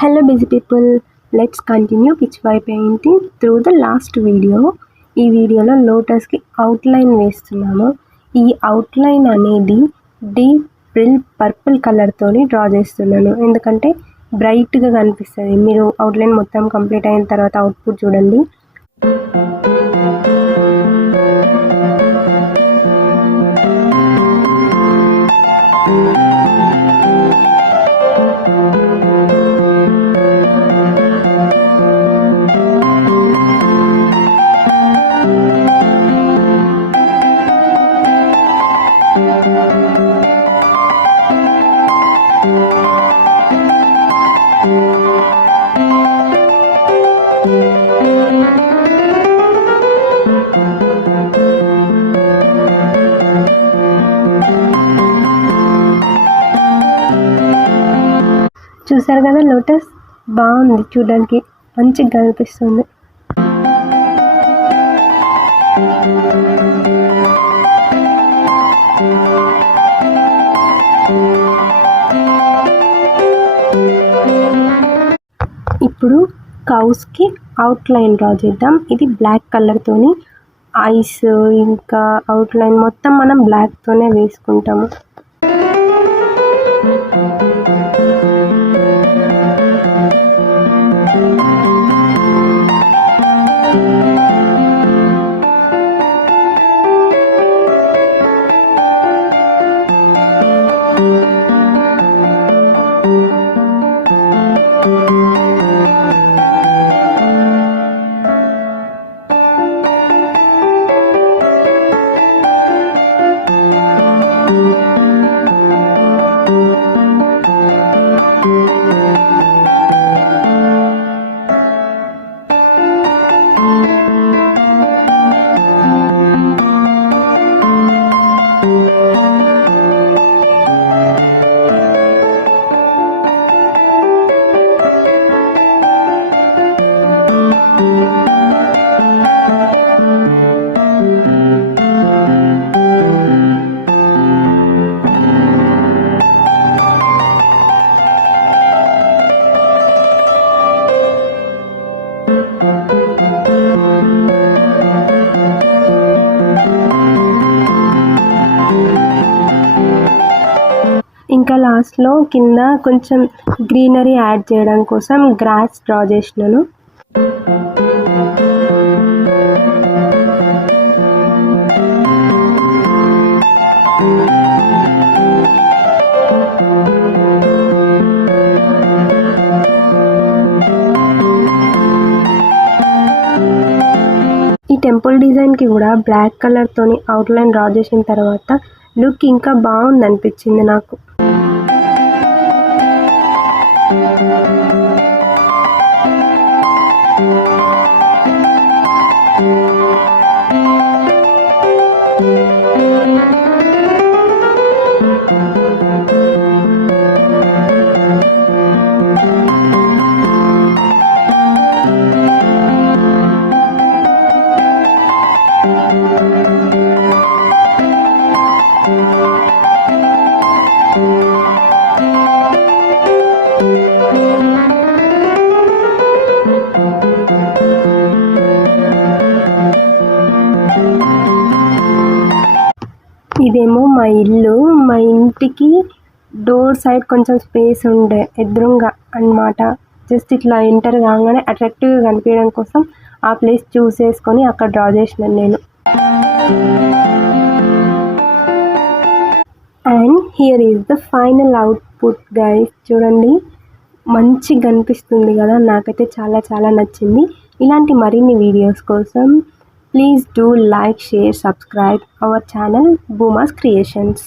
Hello busy people, let's continue Pichwai painting through the last video. ఈ వీడియోలో లోటస్కి అవుట్లైన్ వేస్తున్నాము. ఈ అవుట్లైన్ అనేది డీప్ ప్రిల్ పర్పుల్ కలర్తోని డ్రా చేస్తున్నాను, ఎందుకంటే బ్రైట్గా కనిపిస్తుంది. మీరు అవుట్లైన్ మొత్తం కంప్లీట్ అయిన తర్వాత అవుట్పుట్ చూడండి. చూసారు కదా, లోటస్ బాగుంది, చూడడానికి మంచిగా కనిపిస్తుంది. ఇప్పుడు కౌస్కి అవుట్లైన్ డ్రా చేద్దాం. ఇది బ్లాక్ కలర్తోని ఐస్ ఇంకా అవుట్లైన్ మొత్తం మనం బ్లాక్తోనే వేసుకుంటాము. ఇంకా లాస్ట్లో కింద కొంచెం గ్రీనరీ యాడ్ చేయడం కోసం గ్రాస్ డ్రా చేసినాను. ఈ టెంపుల్ డిజైన్కి కూడా బ్లాక్ కలర్తోని అవుట్లైన్ డ్రా చేసిన తర్వాత లుక్ ఇంకా బాగుంది అనిపించింది నాకు. ఇదేమో మా ఇల్లు. మా ఇంటికి డోర్ సైడ్ కొంచెం స్పేస్ ఉండే ఎదురుగా అన్నమాట. జస్ట్ ఇట్లా ఎంటర్ కాగానే అట్రాక్టివ్గా కనిపించడం కోసం ఆ ప్లేస్ చూసేసుకొని అక్కడ డ్రా చేసినాను నేను. And here is the final output guys. చూడండి, మంచిగా కనిపిస్తుంది కదా, నాకైతే చాలా చాలా నచ్చింది. ఇలాంటి మరిన్ని వీడియోస్ కోసం please do like, share, subscribe our channel Booma's Creations.